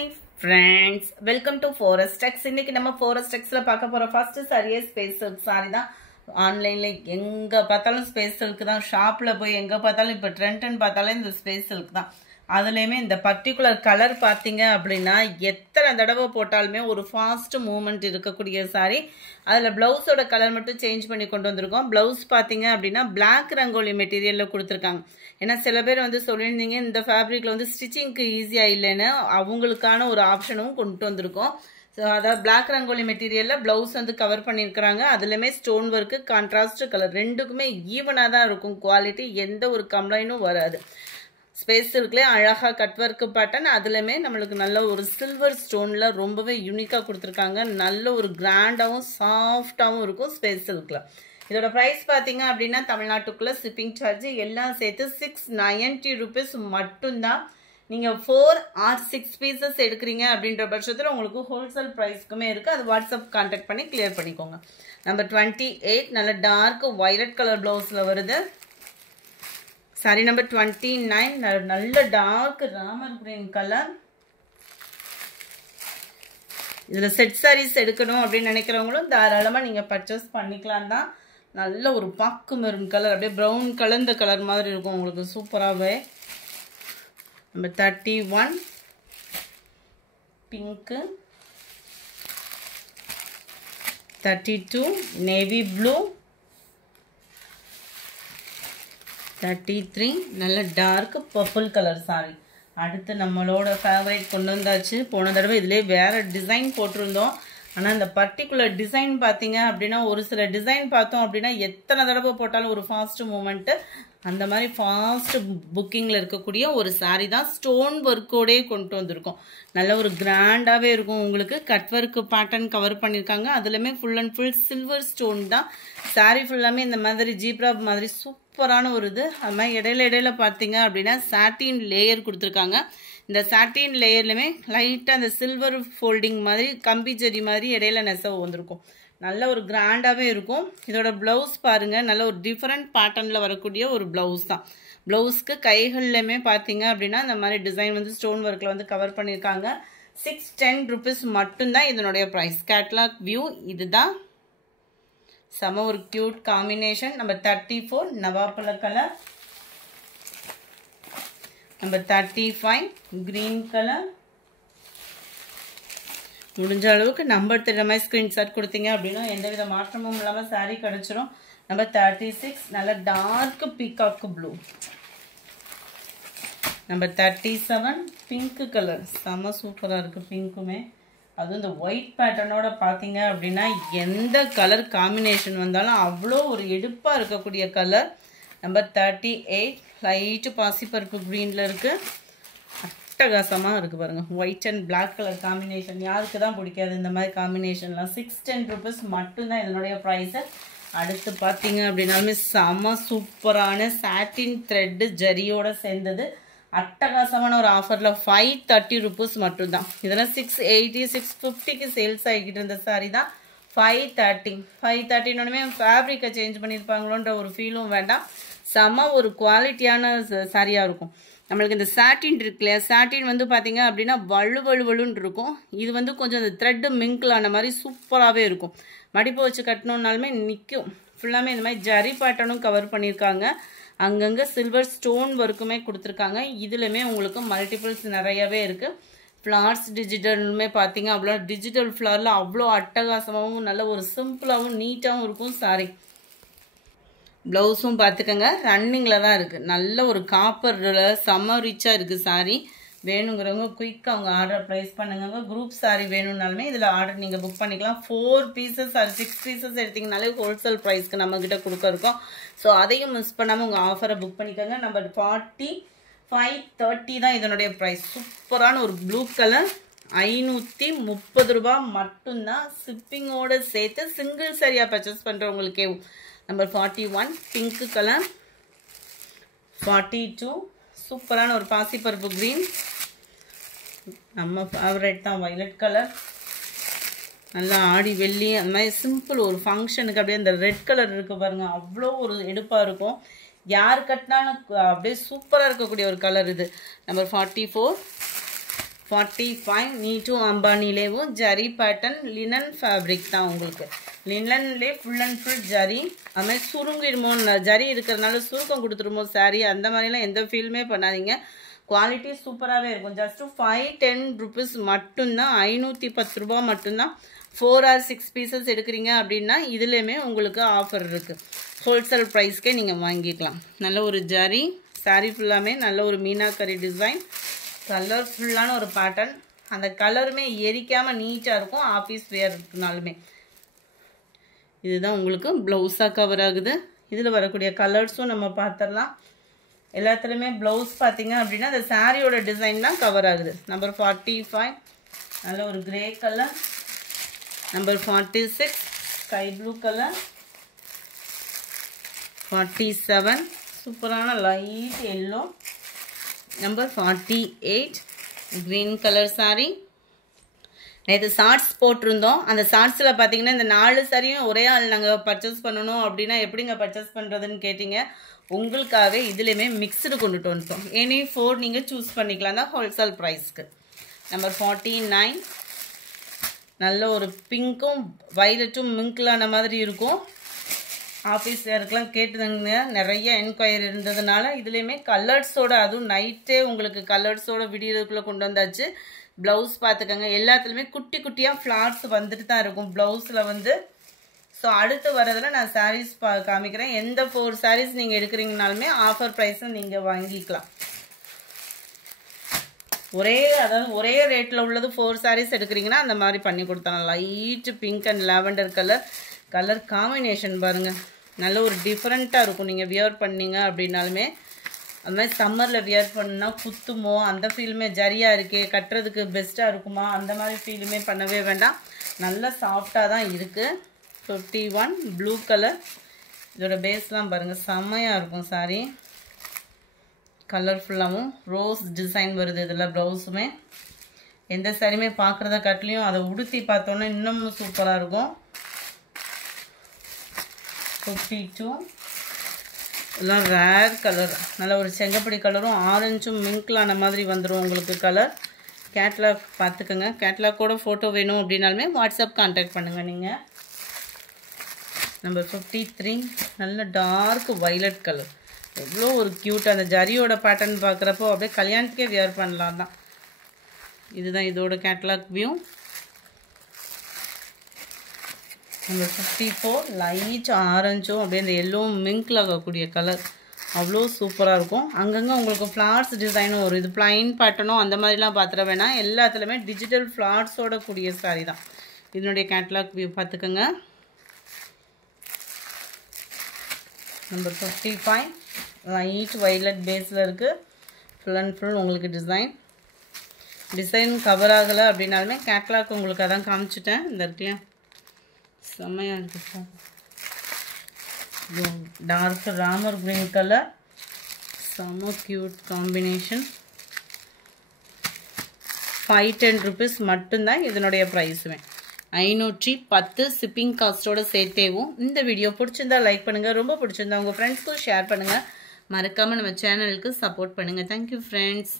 Hi friends, welcome to Forest X. இன்னைக்கு நம்ம Forest Xல பார்க்க போற first saree space silk saree தான். ஆன்லைன்ல எங்க பார்த்தாலும் ஸ்பேஸ் silk தான். ஷாப்ல போய் எங்க பார்த்தாலும் இப்ப ட்ரெண்ட்னு பார்த்தாலும் இந்த ஸ்பேஸ் silk தான். அதுலயுமே இந்த பர்టిక్యులர் கலர் பாத்தீங்க அப்படினா எத்தனை தடவை போட்டாலுமே ஒரு ஃபாஸ்ட் மூவ்மெண்ட் இருக்கக்கூடிய saree. அதுல ப்ளவுஸோட கலர் மட்டும் சேஞ்ச் பண்ணி கொண்டு வந்திருக்கோம். ப்ளவுஸ் பாத்தீங்க அப்படினா Black ரங்கோலி மெட்டீரியல்ல கொடுத்திருக்காங்க. ஏன்னா சில பேர் வந்து சொல்லிருந்தீங்க இந்த ஃபேப்ரிக்ல வந்து ஸ்டிச்சிங்க்கு ஈஸியா இல்லைன்னு அவங்களுக்கான ஒரு ஆப்ஷனும் கொண்டு வந்திருக்கோம். ஸோ அதாவது Black ரங்கோலி மெட்டீரியல்ல பிளவுஸ் வந்து கவர் பண்ணியிருக்கிறாங்க. அதுலயுமே ஸ்டோன் ஒர்க்கு கான்ட்ராஸ்ட் கலர் ரெண்டுக்குமே ஈவனா தான் இருக்கும். குவாலிட்டி எந்த ஒரு கம்ப்ளைண்டும் வராது. ஸ்பேஸ் சில்க்லேயே அழகா கட் ஒர்க் பேட்டர்ன் அதுலயுமே நம்மளுக்கு நல்ல ஒரு சில்வர் ஸ்டோன்ல ரொம்பவே யூனிக்கா கொடுத்துருக்காங்க. நல்ல ஒரு கிராண்டாவும் சாஃப்டாவும் இருக்கும் ஸ்பேஸ் சில்க்ல. இதோட பிரைஸ் பாத்தீங்க அப்படின்னா தமிழ்நாட்டுக்குள்ள ஷிப்பிங் சார்ஜ் எல்லாம் சேர்த்து 690 rupees மட்டும்தான். நீங்க 4 or 6 பீசஸ் எடுக்கிறீங்க அப்படின்ற பட்சத்தில் உங்களுக்கு ஹோல்சேல் பிரைஸ்க்குமே இருக்கு. அது வாட்ஸ்அப் கான்டாக்ட் பண்ணி கிளியர் பண்ணிக்கோங்க. நம்பர் 28 நல்ல டார்க் வயலட் கலர் பிளவுஸ்ல வருது. சாரி நம்பர் 29 நல்ல டார்க் ராமர் கிரீன் கலர். இதுல செட் சாரீஸ் எடுக்கணும் அப்படின்னு நினைக்கிறவங்களும் தாராளமா நீங்க பர்ச்சேஸ் பண்ணிக்கலாம் தான். நல்ல ஒரு பாக்கு மெரூன் கலர் அப்படியே ப்ரௌன் கலந்த கலர் மாதிரி இருக்கும் உங்களுக்கு சூப்பராகவே. நம்பர் 31 பிங்க்கு, 32 நேவி ப்ளூ, 33 நல்ல டார்க் பர்பிள் கலர் சாரி. அடுத்து நம்மளோட ஃபேவரட் கொண்டு வந்தாச்சு. போன தடவை இதுலேயே வேற டிசைன் போட்டிருந்தோம். ஆனால் இந்த பர்டிகுலர் டிசைன் பார்த்தீங்க அப்படின்னா ஒரு சில டிசைன் பார்த்தோம் அப்படின்னா எத்தனை தடவை போட்டாலும் ஒரு ஃபாஸ்ட் மூமெண்ட்டு அந்த மாதிரி ஃபாஸ்ட் புக்கிங்கில் இருக்கக்கூடிய ஒரு சாரீ தான். ஸ்டோன் ஒர்க்கோடே கொண்டு வந்திருக்கோம். நல்ல ஒரு கிராண்டாகவே இருக்கும் உங்களுக்கு. கட் ஒர்க் பேட்டர்ன் கவர் பண்ணியிருக்காங்க. அதுலேயுமே full and full silver stone தான். சாரீ ஃபுல்லாமே இந்த மாதிரி ஜீப்ரா மாதிரி சூப்பரான ஒரு இது. அது மாதிரி இடையில பார்த்தீங்க அப்படின்னா சாட்டின் லேயர் கொடுத்துருக்காங்க. இந்த சாட்டின் லேயர்லையுமே லைட்டாக அந்த சில்வர் ஃபோல்டிங் மாதிரி கம்பி ஜெரி மாதிரி இடையில நெசவு வந்திருக்கும். நல்ல ஒரு கிராண்டாகவே இருக்கும். இதோட ப்ளவுஸ் பாருங்கள் நல்ல ஒரு டிஃப்ரெண்ட் பேட்டர்னில் வரக்கூடிய ஒரு ப்ளவுஸ் தான். ப்ளவுஸ்க்கு கைகள்லையுமே பார்த்தீங்க அப்படின்னா இந்த மாதிரி டிசைன் வந்து ஸ்டோன் ஒர்க்கில் வந்து கவர் பண்ணியிருக்காங்க. 610 rupees மட்டும்தான் இதனுடைய ப்ரைஸ். கேட்லாக் வியூ இதுதான். செம ஒரு கியூட் காம்பினேஷன். நம்பர் 34 நவாப்பழ கலர், நம்பர் 35 கிரீன் கலர். முடிஞ்ச அளவுக்கு நம்பர் தெரியுற மாதிரி ஸ்கிரீன்ஷாட் கொடுத்தீங்க அப்படின்னா எந்தவித மாற்றமும் இல்லாமல் சாரீ கிடைச்சிரும். நம்பர் 36 நல்ல dark peacock blue, number 37 pink colour. செம்ம சூப்பராக இருக்குது பிங்க்குமே. அதுவும் இந்த ஒயிட் பேட்டர்னோட பார்த்தீங்க அப்படின்னா எந்த கலர் காம்பினேஷன் வந்தாலும் அவ்வளோ ஒரு எடுப்பாக இருக்கக்கூடிய கலர். நம்பர் 38 லைட்டு பாசிப்பருப்பு க்ரீனில் இருக்குது. அட்டகாசமாக இருக்குது பாருங்கள். White and black colour combination யாருக்கு தான் பிடிக்காது இந்த மாதிரி காம்பினேஷன்லாம். 610 rupees மட்டும்தான் இதனுடைய ப்ரைஸு. அடுத்து பார்த்தீங்க அப்படின்னாலுமே செம்ம சூப்பரான சாட்டின் த்ரெட்டு ஜரியோட சேர்ந்தது. அட்டகாசமான ஒரு ஆஃபரில் 530 rupees மட்டும்தான். இதெல்லாம் 680 650க்கு சேல்ஸ் ஆகிக்கிட்டு இருந்த சாரி தான். 530 ஃபேப்ரிக்கை சேஞ்ச் பண்ணியிருப்பாங்களோன்ற ஒரு ஃபீலும் வேண்டாம். செம்ம ஒரு குவாலிட்டியான சாரியாக இருக்கும். நம்மளுக்கு இந்த சாட்டின் இருக்கு இல்லையா, சாட்டின் வந்து பார்த்தீங்க அப்படின்னா வலுவலுன்னு இருக்கும். இது வந்து கொஞ்சம் அந்த த்ரெட்டு மிங்கிளான மாதிரி சூப்பராகவே இருக்கும். மடிப்பு வச்சு கட்டணுன்னாலுமே நிற்கும். ஃபுல்லாமே இந்த மாதிரி ஜரி பேட்டர்னும் கவர் பண்ணியிருக்காங்க. அங்கங்கே சில்வர் ஸ்டோன் ஒர்க்குமே கொடுத்துருக்காங்க. இதுலையுமே உங்களுக்கு மல்டிபிள்ஸ் நிறையவே இருக்குது. ஃப்ளார்ஸ் டிஜிட்டலுமே பார்த்தீங்க அவ்வளோ டிஜிட்டல் ஃப்ளாரில் அவ்வளோ அட்டகாசமாகவும் நல்ல ஒரு சிம்பிளாகவும் நீட்டாகவும் இருக்கும் சாரி. ப்ளவுஸும் பார்த்துக்கோங்க ரன்னிங்கில் தான் இருக்குது. நல்ல ஒரு காப்பரில் செம்ம ரிச்சாக இருக்குது சாரி. வேணுங்கிறவங்க குயிக்காக அவங்க ஆர்டர் ப்ளேஸ் பண்ணுங்க. குரூப் சாரி வேணும்னாலுமே இதில் ஆர்டர் நீங்கள் புக் பண்ணிக்கலாம். 4 பீசஸ் ஆர் 6 பீசஸ் எடுத்திங்கனாலே ஹோல்சேல் ப்ரைஸ்க்கு நம்மக்கிட்ட கொடுக்க இருக்கோம். ஸோ அதையும் மிஸ் பண்ணாமல் உங்கள் ஆஃபரை புக் பண்ணிக்கோங்க. நம்பர் 40 530 தான் இதனுடைய ப்ரைஸ். சூப்பரான ஒரு ப்ளூ கலர் 530 ரூபாய் மட்டும்தான். ஷிப்பிங்கோடு சேர்த்து சிங்கிள் சாரியாக பர்ச்சேஸ் பண்ணுறவங்களுக்கே. நம்பர் 41 பிங்க் கலர், 42 சூப்பரான ஒரு பாசிப்பருப்பு கிரீன். நம்ம ஃபேவரட் தான் வயலட் கலர். நல்லா ஆடி வெள்ளி அந்த மாதிரி சிம்பிள் ஒரு ஃபங்க்ஷனுக்கு அப்படியே அந்த ரெட் கலர் இருக்குது பாருங்கள். அவ்வளோ ஒரு எடுப்பாக இருக்கும். யார் கட்டினாலும் அப்படியே சூப்பராக இருக்கக்கூடிய ஒரு கலர் இது. நம்பர் 44 45 நீட்டு அம்பானிலேவும் ஜரி பேட்டர்ன் லினன் ஃபேப்ரிக் தான் உங்களுக்கு. லினன்லேயே ஃபுல் அண்ட் ஃபுல் ஜரி. அதுமாதிரி சுருங்கிடுமோ, ஜரி இருக்கிறதுனால சுருக்கம் கொடுத்துருமோ சாரீ, அந்த மாதிரிலாம் எந்த ஃபீலுமே பண்ணாதீங்க. குவாலிட்டி சூப்பராகவே இருக்கும். ஜஸ்ட்டு 510 rupees மட்டும்தான், 510 ரூபா மட்டும்தான். 4 or 6 pieces எடுக்கிறீங்க அப்படின்னா இதுலேயுமே உங்களுக்கு ஆஃபர் இருக்குது. ஹோல்சேல் ப்ரைஸ்க்கே நீங்கள் வாங்கிக்கலாம். நல்ல ஒரு ஜரி சாரீ ஃபுல்லாமே நல்ல ஒரு மீனாக்கரி டிசைன், கலர்ஃபுல்லான ஒரு பேட்டர்ன். அந்த கலருமே எரிக்காமல் நீட்டாக இருக்கும் ஆஃபீஸ் வேர்னாலுமே. இதுதான் உங்களுக்கு ப்ளவுஸாக கவர் ஆகுது. இதில் வரக்கூடிய கலர்ஸும் நம்ம பார்த்துடலாம். எல்லாத்துலேயுமே ப்ளவுஸ் பார்த்தீங்க அப்படின்னா அந்த சாரியோட டிசைன் தான் கவர் ஆகுது. நம்பர் 45 நல்ல ஒரு grey colour. Number 46 sky blue colour. 47 சூப்பரான light yellow. Number 48 green colour sari. நேற்று ஷார்ட்ஸ் போட்டிருந்தோம். அந்த ஷார்ட்ஸில் பார்த்தீங்கன்னா இந்த 4 சாரியும் ஒரே ஆள் நாங்கள் பர்ச்சேஸ் பண்ணணும் அப்படின்னா எப்படிங்க பர்ச்சேஸ் பண்ணுறதுன்னு கேட்டிங்க. உங்களுக்காகவே இதுலேயுமே மிக்ஸ்டு கொண்டுட்டு வந்துட்டோம். எனி 4 நீங்கள் சூஸ் பண்ணிக்கலாம் தான் ஹோல்சேல் ப்ரைஸ்க்கு. நம்பர் 49 நல்ல ஒரு பிங்க்கும் வைலட்டும் மிங்கிளான மாதிரி இருக்கும். ஆஃபீஸ் வேர்க்கெலாம் கேட்டுதுங்க, நிறைய என்கொயரி இருந்ததுனால இதுலேயுமே கலர்ஸோட, அதுவும் நைட்டே உங்களுக்கு கலர்ஸோட விடியறதுக்குள்ளே கொண்டு வந்தாச்சு. ப்ளவுஸ் பார்த்துக்கோங்க, எல்லாத்துலேயுமே குட்டி குட்டியாக ஃப்ளார்ஸ் வந்துட்டு தான் இருக்கும் ப்ளவுஸில் வந்து. ஸோ அடுத்து வரதில் நான் சாரீஸ் காமிக்கிறேன். எந்த 4 சாரீஸ் நீங்கள் எடுக்கிறீங்கனாலுமே ஆஃபர் ப்ரைஸும் நீங்கள் வாங்கிக்கலாம். அதாவது ஒரே ரேட்டில் உள்ளது 4 சாரீஸ் எடுக்கிறீங்கன்னா அந்த மாதிரி பண்ணி கொடுத்தாங்க. Light pink and lavender colour combination பாருங்கள், நல்ல ஒரு டிஃப்ரெண்ட்டாக இருக்கும். நீங்கள் வியர் பண்ணீங்க அப்படின்னாலுமே அது மாதிரி சம்மரில் வியர் பண்ணால் குத்துமோ அந்த ஃபீலுமே, ஜரியாக இருக்கே கட்டுறதுக்கு பெஸ்ட்டாக இருக்குமா அந்த மாதிரி ஃபீலுமே பண்ணவே வேண்டாம். நல்லா சாஃப்டாக தான் இருக்குது. 51 ப்ளூ கலர். இதோட பேஸ்லாம் பாருங்கள் செம்மையாக இருக்கும் சாரீ. கலர்ஃபுல்லாகவும் ரோஸ் டிசைன் வருது இதில். ப்ளவுஸுமே எந்த சாரியுமே பார்க்குறத காட்டிலையும் அதை உடுத்தி பார்த்தோன்னா இன்னமும் சூப்பராக இருக்கும். 52 எல்லாம் ரேர் கலர், நல்ல ஒரு செங்கப்படி கலரும் ஆரஞ்சும் மிங்க்லான மாதிரி வந்துடும் உங்களுக்கு கலர். கேட்லாக் பார்த்துக்கோங்க. கேட்லாக்கோட ஃபோட்டோ வேணும் அப்படின்னாலுமே வாட்ஸ்அப் கான்டாக்ட் பண்ணுங்கள் நீங்கள். நம்பர் 53 நல்ல டார்க் வைலட் கலர். எவ்வளோ ஒரு க்யூட், அந்த ஜரியோட பேட்டர்ன் பார்க்குறப்போ அப்படியே கல்யாணத்துக்கே வியர் பண்ணலாம் தான். இதுதான் இதோட கேட்லாக் வியூ. நம்பர் 54 லைட் ஆரஞ்சும் அப்படியே இந்த எல்லோவும் மிங்கில் ஆகக்கூடிய கலர், அவ்வளோ சூப்பராக இருக்கும். அங்கங்கே உங்களுக்கு ஃப்ளார்ஸ் டிசைனும் வரும். இது பிளைன் பேட்டர்னும் அந்த மாதிரிலாம் பார்த்துட வேணாம், எல்லாத்துலேயுமே டிஜிட்டல் ஃப்ளார்ஸோட கூடிய சாரி தான். இதனுடைய கேட்லாக் வியூ பார்த்துக்கோங்க. நம்பர் 55 லைட் வைலட் பேஸில் இருக்குது. ஃபுல் அண்ட் ஃபுல் உங்களுக்கு டிசைன் கவர் ஆகலை அப்படின்னாலுமே கேட்லாக் உங்களுக்கு அதான் காமிச்சிட்டேன். இந்த இருக்குல்லையா செம்மையாக இருக்குது சார். டார்க் ராமர் கிரீன் கலர், செம்ம க்யூட் காம்பினேஷன். 510 rupees மட்டும்தான் இதனுடைய ப்ரைஸுமே. 510 ஷிப்பிங் காஸ்ட்டோட சேர்த்தேவும். இந்த வீடியோ பிடிச்சிருந்தா லைக் பண்ணுங்கள், ரொம்ப பிடிச்சிருந்தா உங்கள் ஃப்ரெண்ட்ஸ்க்கும் ஷேர் பண்ணுங்கள். மறக்காமல் நம்ம சேனலுக்கு சப்போர்ட் பண்ணுங்கள். Thank you friends.